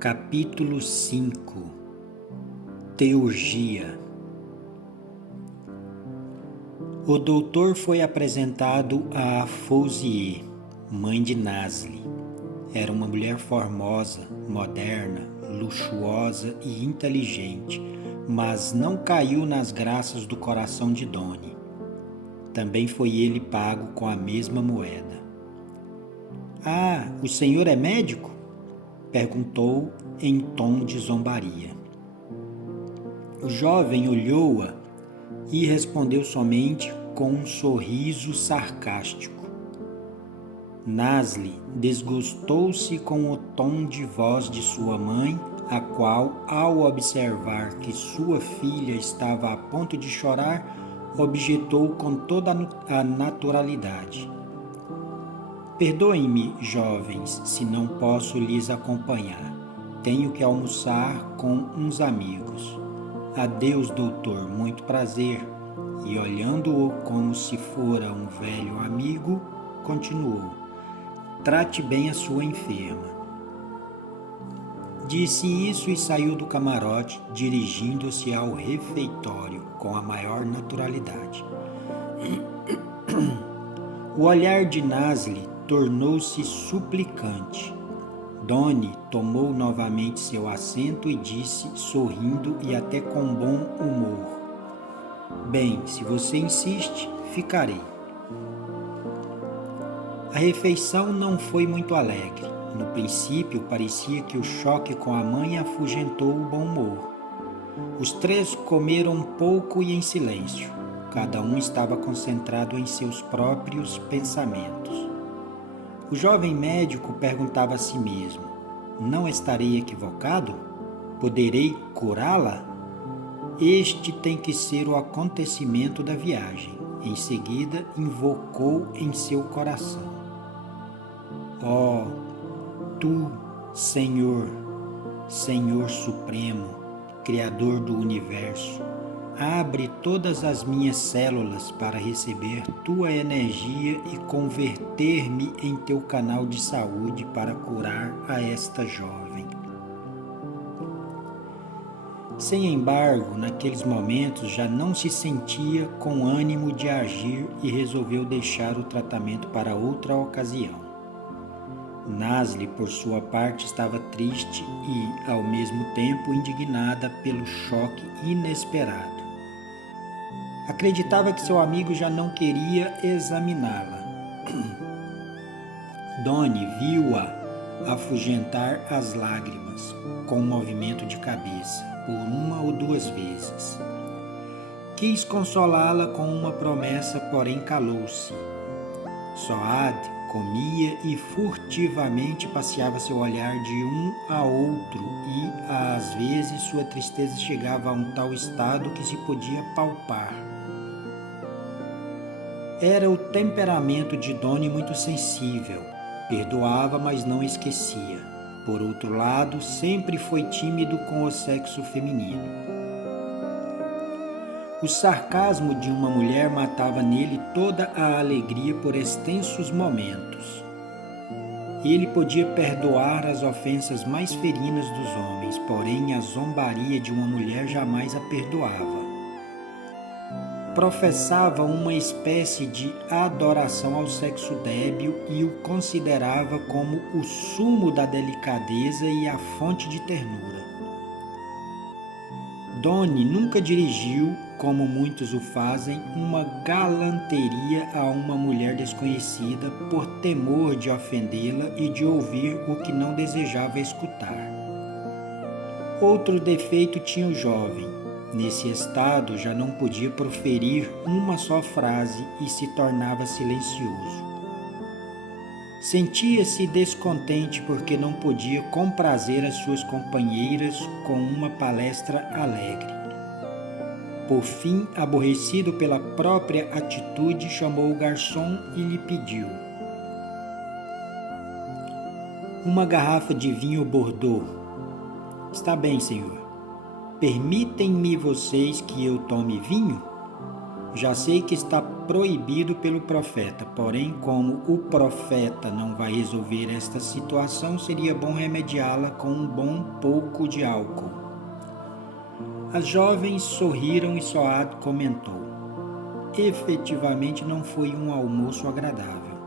Capítulo 5 Teurgia. O doutor foi apresentado a Fouzier, mãe de Nasli. Era uma mulher formosa, moderna, luxuosa e inteligente, mas não caiu nas graças do coração de Doni. Também foi ele pago com a mesma moeda. "Ah, o senhor é médico?" perguntou em tom de zombaria. O jovem olhou-a e respondeu somente com um sorriso sarcástico. Nasli desgostou-se com o tom de voz de sua mãe, a qual, ao observar que sua filha estava a ponto de chorar, objetou com toda a naturalidade: "Perdoem-me, jovens, se não posso lhes acompanhar. Tenho que almoçar com uns amigos. Adeus, doutor, muito prazer." E olhando-o como se fora um velho amigo, continuou: "Trate bem a sua enferma." Disse isso e saiu do camarote, dirigindo-se ao refeitório com a maior naturalidade. O olhar de Nasli tornou-se suplicante. Doni tomou novamente seu assento e disse, sorrindo e até com bom humor: "Bem, se você insiste, ficarei." A refeição não foi muito alegre. No princípio, parecia que o choque com a mãe afugentou o bom humor. Os três comeram pouco e em silêncio. Cada um estava concentrado em seus próprios pensamentos. O jovem médico perguntava a si mesmo: "Não estarei equivocado? Poderei curá-la? Este tem que ser o acontecimento da viagem." Em seguida, invocou em seu coração: "Ó, Tu, Senhor, Senhor Supremo, Criador do Universo, abre todas as minhas células para receber Tua energia e converter-me em Teu canal de saúde para curar a esta jovem." Sem embargo, naqueles momentos já não se sentia com ânimo de agir e resolveu deixar o tratamento para outra ocasião. Nasli, por sua parte, estava triste e, ao mesmo tempo, indignada pelo choque inesperado. Acreditava que seu amigo já não queria examiná-la. Doni viu-a afugentar as lágrimas, com um movimento de cabeça, por uma ou duas vezes. Quis consolá-la com uma promessa, porém calou-se. Soad comia e furtivamente passeava seu olhar de um a outro e, às vezes, sua tristeza chegava a um tal estado que se podia palpar. Era o temperamento de Doni muito sensível. Perdoava, mas não esquecia. Por outro lado, sempre foi tímido com o sexo feminino. O sarcasmo de uma mulher matava nele toda a alegria por extensos momentos. Ele podia perdoar as ofensas mais ferinas dos homens, porém a zombaria de uma mulher jamais a perdoava. Professava uma espécie de adoração ao sexo débil e o considerava como o sumo da delicadeza e a fonte de ternura. Doni nunca dirigiu, como muitos o fazem, uma galanteria a uma mulher desconhecida por temor de ofendê-la e de ouvir o que não desejava escutar. Outro defeito tinha o jovem. Nesse estado, já não podia proferir uma só frase e se tornava silencioso. Sentia-se descontente porque não podia comprazer as suas companheiras com uma palestra alegre. Por fim, aborrecido pela própria atitude, chamou o garçom e lhe pediu: "Uma garrafa de vinho Bordeaux." "Está bem, senhor. Permitem-me vocês que eu tome vinho? Já sei que está proibido pelo profeta. Porém, como o profeta não vai resolver esta situação, seria bom remediá-la com um bom pouco de álcool. As jovens sorriram e Soad comentou: efetivamente não foi um almoço agradável.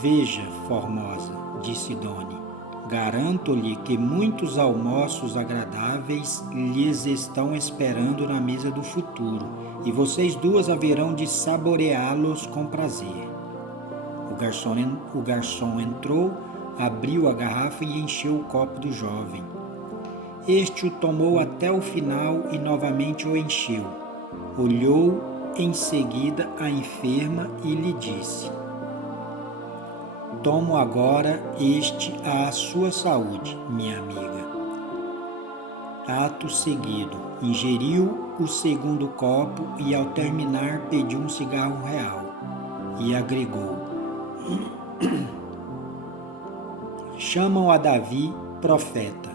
Veja, Formosa, disse Doni, garanto-lhe que muitos almoços agradáveis lhes estão esperando na mesa do futuro, e vocês duas haverão de saboreá-los com prazer. O garçom entrou, abriu a garrafa e encheu o copo do jovem. Este o tomou até o final e novamente o encheu. Olhou em seguida a enferma e lhe disse: tomo agora este à sua saúde, minha amiga. Ato seguido, ingeriu o segundo copo e ao terminar pediu um cigarro real e agregou: chamam a Davi profeta.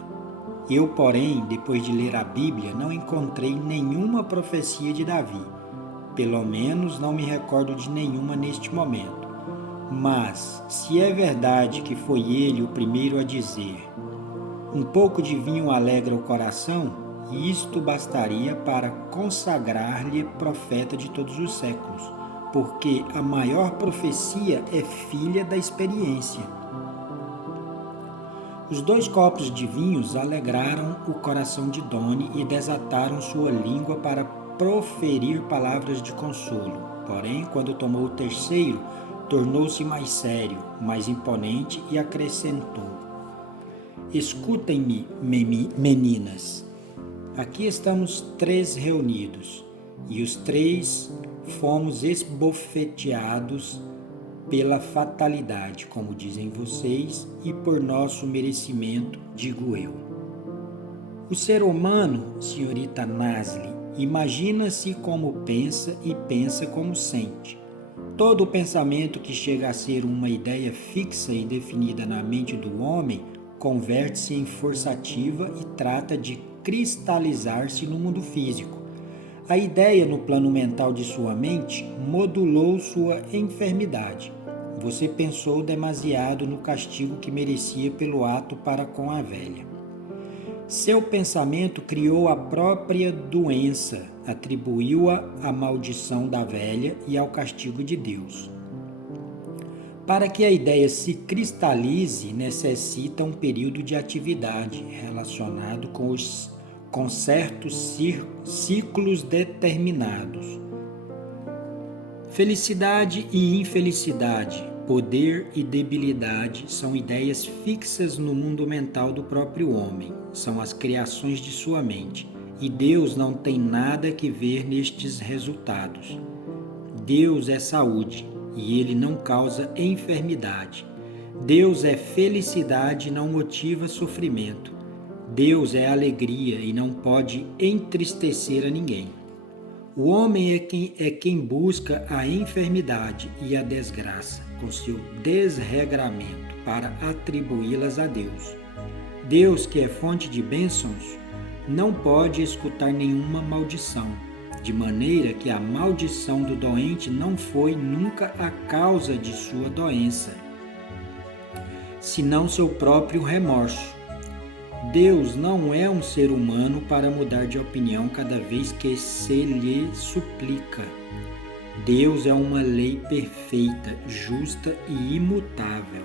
Eu, porém, depois de ler a Bíblia, não encontrei nenhuma profecia de Davi. Pelo menos não me recordo de nenhuma neste momento. Mas, se é verdade que foi ele o primeiro a dizer: um pouco de vinho alegra o coração, isto bastaria para consagrar-lhe profeta de todos os séculos, porque a maior profecia é filha da experiência. Os 2 copos de vinhos alegraram o coração de Doni e desataram sua língua para proferir palavras de consolo. Porém, quando tomou o terceiro, tornou-se mais sério, mais imponente e acrescentou: escutem-me, meninas. Aqui estamos 3 reunidos, e os 3 fomos esbofeteados pela fatalidade, como dizem vocês, e por nosso merecimento, digo eu. O ser humano, senhorita Nasli, imagina-se como pensa e pensa como sente. Todo o pensamento que chega a ser uma ideia fixa e definida na mente do homem converte-se em força ativa e trata de cristalizar-se no mundo físico. A ideia no plano mental de sua mente modulou sua enfermidade. Você pensou demasiado no castigo que merecia pelo ato para com a velha. Seu pensamento criou a própria doença, atribuiu-a à maldição da velha e ao castigo de Deus. Para que a ideia se cristalize, necessita um período de atividade relacionado com certos ciclos determinados. Felicidade e infelicidade, poder e debilidade são ideias fixas no mundo mental do próprio homem, são as criações de sua mente, e Deus não tem nada que ver nestes resultados. Deus é saúde e Ele não causa enfermidade. Deus é felicidade e não motiva sofrimento. Deus é alegria e não pode entristecer a ninguém. O homem é quem busca a enfermidade e a desgraça com seu desregramento para atribuí-las a Deus. Deus, que é fonte de bênçãos, não pode escutar nenhuma maldição, de maneira que a maldição do doente não foi nunca a causa de sua doença, senão seu próprio remorso. Deus não é um ser humano para mudar de opinião cada vez que se lhe suplica. Deus é uma lei perfeita, justa e imutável.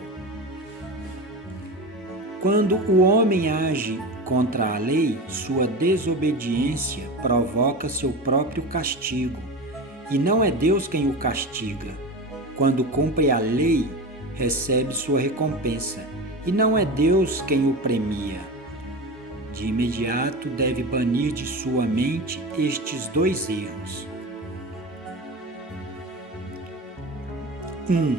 Quando o homem age contra a lei, sua desobediência provoca seu próprio castigo, e não é Deus quem o castiga. Quando cumpre a lei, recebe sua recompensa, e não é Deus quem o premia. De imediato deve banir de sua mente estes 2 erros. 1.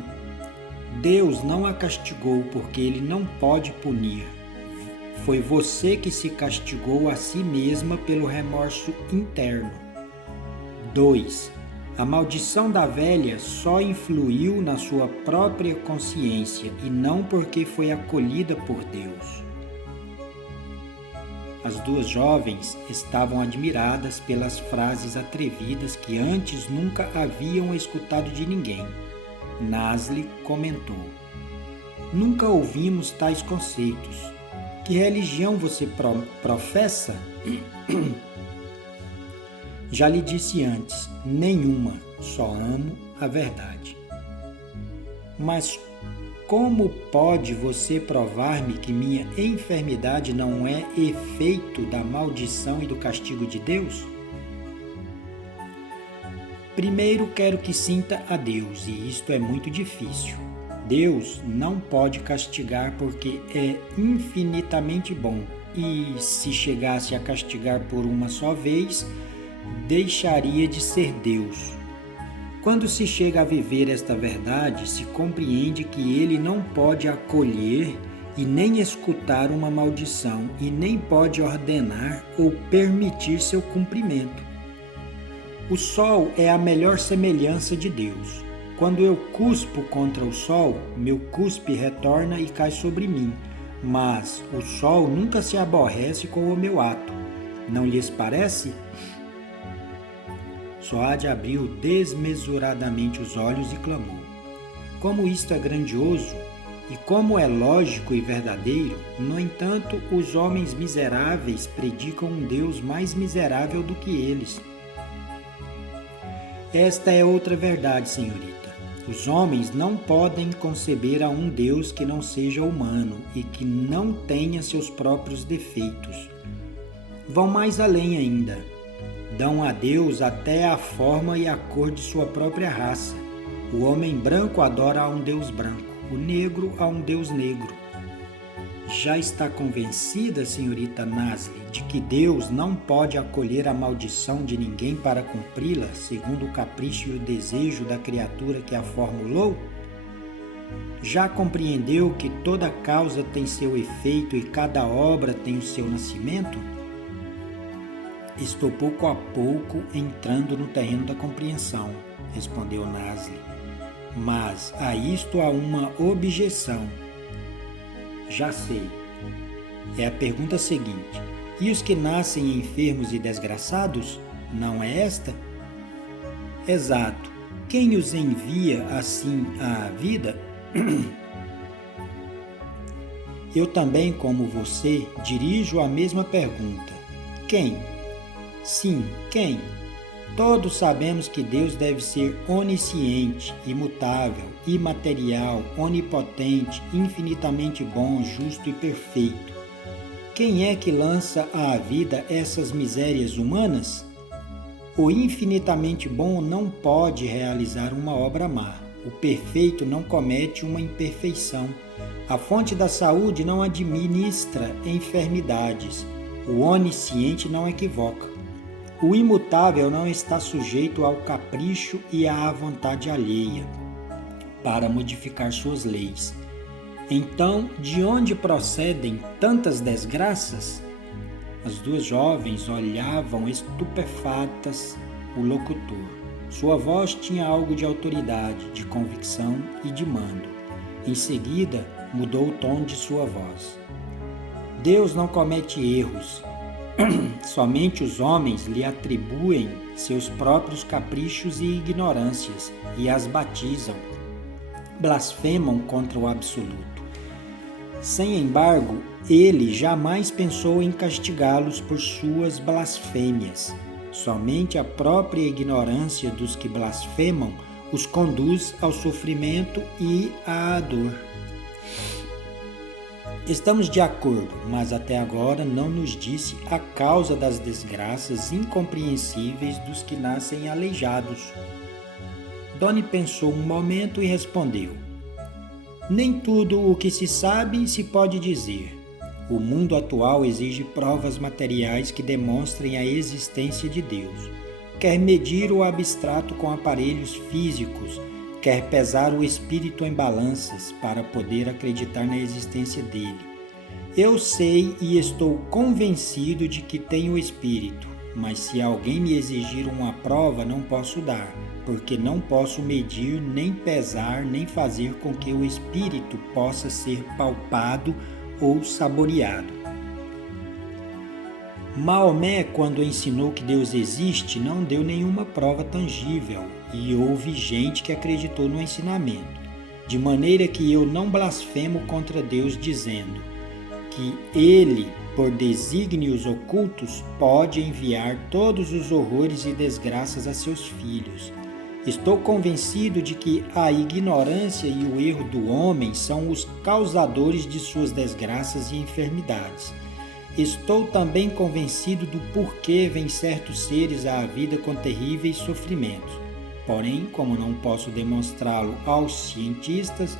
Deus não a castigou porque Ele não pode punir. Foi você que se castigou a si mesma pelo remorso interno. 2. A maldição da velha só influiu na sua própria consciência e não porque foi acolhida por Deus. As duas jovens estavam admiradas pelas frases atrevidas que antes nunca haviam escutado de ninguém. Nasli comentou: Nunca ouvimos tais conceitos. Que religião você professa? Já lhe disse antes, nenhuma, só amo a verdade. Mas como pode você provar-me que minha enfermidade não é efeito da maldição e do castigo de Deus? Primeiro quero que sinta a Deus, e isto é muito difícil. Deus não pode castigar porque é infinitamente bom, e se chegasse a castigar por uma só vez, deixaria de ser Deus. Quando se chega a viver esta verdade, se compreende que ele não pode acolher e nem escutar uma maldição, e nem pode ordenar ou permitir seu cumprimento. O sol é a melhor semelhança de Deus. Quando eu cuspo contra o sol, meu cuspe retorna e cai sobre mim, mas o sol nunca se aborrece com o meu ato. Não lhes parece? Soade abriu desmesuradamente os olhos e clamou: Como isto é grandioso e como é lógico e verdadeiro! No entanto, os homens miseráveis predicam um Deus mais miserável do que eles. Esta é outra verdade, senhorita. Os homens não podem conceber a um Deus que não seja humano e que não tenha seus próprios defeitos. Vão mais além ainda. Dão a Deus até a forma e a cor de sua própria raça. O homem branco adora a um Deus branco, o negro a um Deus negro. Já está convencida, senhorita Nasli, de que Deus não pode acolher a maldição de ninguém para cumpri-la, segundo o capricho e o desejo da criatura que a formulou? Já compreendeu que toda causa tem seu efeito e cada obra tem o seu nascimento? Estou pouco a pouco entrando no terreno da compreensão, respondeu Nasli. Mas a isto há uma objeção. Já sei. É a pergunta seguinte: e os que nascem enfermos e desgraçados? Não é esta? Exato. Quem os envia assim à vida? Eu também, como você, dirijo a mesma pergunta. Quem? Sim, quem? Todos sabemos que Deus deve ser onisciente, imutável, imaterial, onipotente, infinitamente bom, justo e perfeito. Quem é que lança à vida essas misérias humanas? O infinitamente bom não pode realizar uma obra má. O perfeito não comete uma imperfeição. A fonte da saúde não administra enfermidades. O onisciente não equivoca. O imutável não está sujeito ao capricho e à vontade alheia para modificar suas leis. Então, de onde procedem tantas desgraças? As duas jovens olhavam estupefatas o locutor. Sua voz tinha algo de autoridade, de convicção e de mando. Em seguida, mudou o tom de sua voz. Deus não comete erros. Somente os homens lhe atribuem seus próprios caprichos e ignorâncias e as batizam. Blasfemam contra o absoluto. Sem embargo, ele jamais pensou em castigá-los por suas blasfêmias. Somente a própria ignorância dos que blasfemam os conduz ao sofrimento e à dor. Estamos de acordo, mas até agora não nos disse a causa das desgraças incompreensíveis dos que nascem aleijados. Doni pensou um momento e respondeu: Nem tudo o que se sabe se pode dizer. O mundo atual exige provas materiais que demonstrem a existência de Deus. Quer medir o abstrato com aparelhos físicos, quer pesar o espírito em balanças para poder acreditar na existência dele. Eu sei e estou convencido de que tenho espírito, mas se alguém me exigir uma prova, não posso dar, porque não posso medir, nem pesar, nem fazer com que o espírito possa ser palpado ou saboreado. Maomé, quando ensinou que Deus existe, não deu nenhuma prova tangível e houve gente que acreditou no ensinamento, de maneira que eu não blasfemo contra Deus dizendo que Ele, por desígnios ocultos, pode enviar todos os horrores e desgraças a seus filhos. Estou convencido de que a ignorância e o erro do homem são os causadores de suas desgraças e enfermidades. Estou também convencido do porquê vêm certos seres à vida com terríveis sofrimentos. Porém, como não posso demonstrá-lo aos cientistas,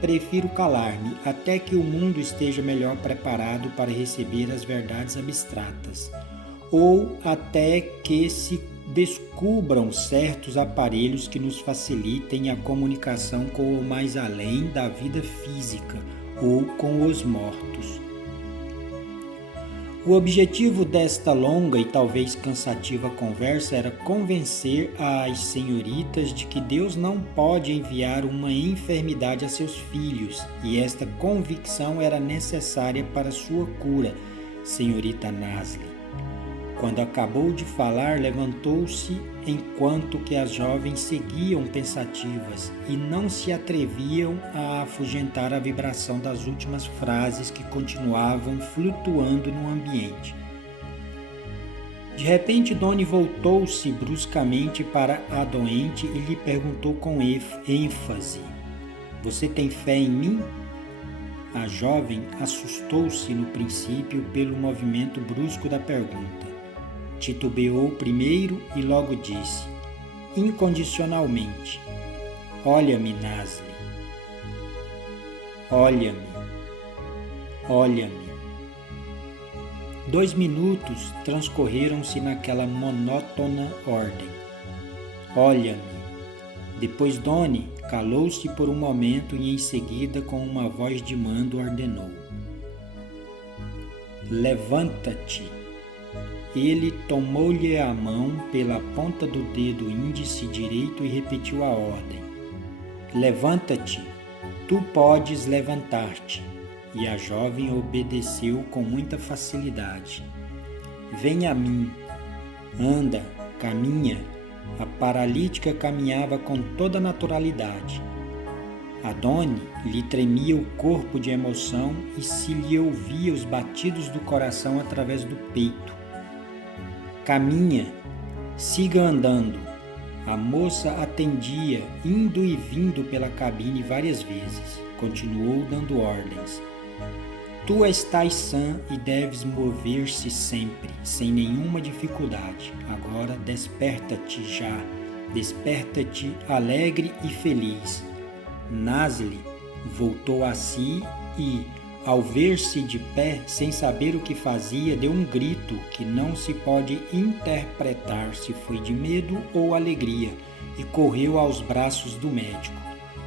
prefiro calar-me até que o mundo esteja melhor preparado para receber as verdades abstratas, ou até que se descubram certos aparelhos que nos facilitem a comunicação com o mais além da vida física ou com os mortos. O objetivo desta longa e talvez cansativa conversa era convencer as senhoritas de que Deus não pode enviar uma enfermidade a seus filhos, e esta convicção era necessária para sua cura, senhorita Nasli. Quando acabou de falar, levantou-se enquanto que as jovens seguiam pensativas e não se atreviam a afugentar a vibração das últimas frases que continuavam flutuando no ambiente. De repente, Doni voltou-se bruscamente para a doente e lhe perguntou com ênfase: "Você tem fé em mim?" A jovem assustou-se no princípio pelo movimento brusco da pergunta. Titubeou primeiro e logo disse, incondicionalmente: "Olha-me, Nasli. Olha-me. Olha-me." 2 minutos transcorreram-se naquela monótona ordem. "Olha-me." Depois Doni calou-se por um momento e em seguida, com uma voz de mando, ordenou: "Levanta-te." Ele tomou-lhe a mão pela ponta do dedo índice direito e repetiu a ordem: "Levanta-te, tu podes levantar-te." E a jovem obedeceu com muita facilidade. "Vem a mim, anda, caminha." A paralítica caminhava com toda naturalidade. A Doni lhe tremia o corpo de emoção e se lhe ouvia os batidos do coração através do peito. "Caminha, siga andando." A moça atendia, indo e vindo pela cabine várias vezes. Continuou dando ordens. "Tu estás sã e deves mover-se sempre, sem nenhuma dificuldade. Agora desperta-te já, desperta-te alegre e feliz." Nasli voltou a si e, ao ver-se de pé, sem saber o que fazia, deu um grito que não se pode interpretar se foi de medo ou alegria, e correu aos braços do médico.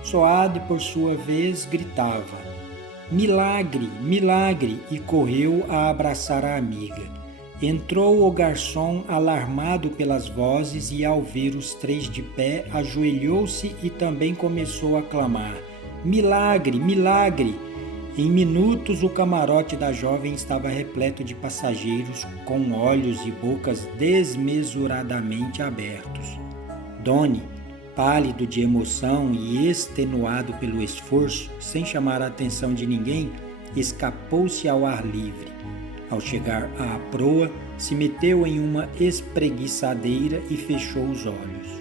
Soad, por sua vez, gritava: "Milagre, milagre!" e correu a abraçar a amiga. Entrou o garçom, alarmado pelas vozes, e ao ver os 3 de pé, ajoelhou-se e também começou a clamar: "Milagre, milagre!" Em minutos, o camarote da jovem estava repleto de passageiros com olhos e bocas desmesuradamente abertos. Doni, pálido de emoção e extenuado pelo esforço, sem chamar a atenção de ninguém, escapou-se ao ar livre. Ao chegar à proa, se meteu em uma espreguiçadeira e fechou os olhos.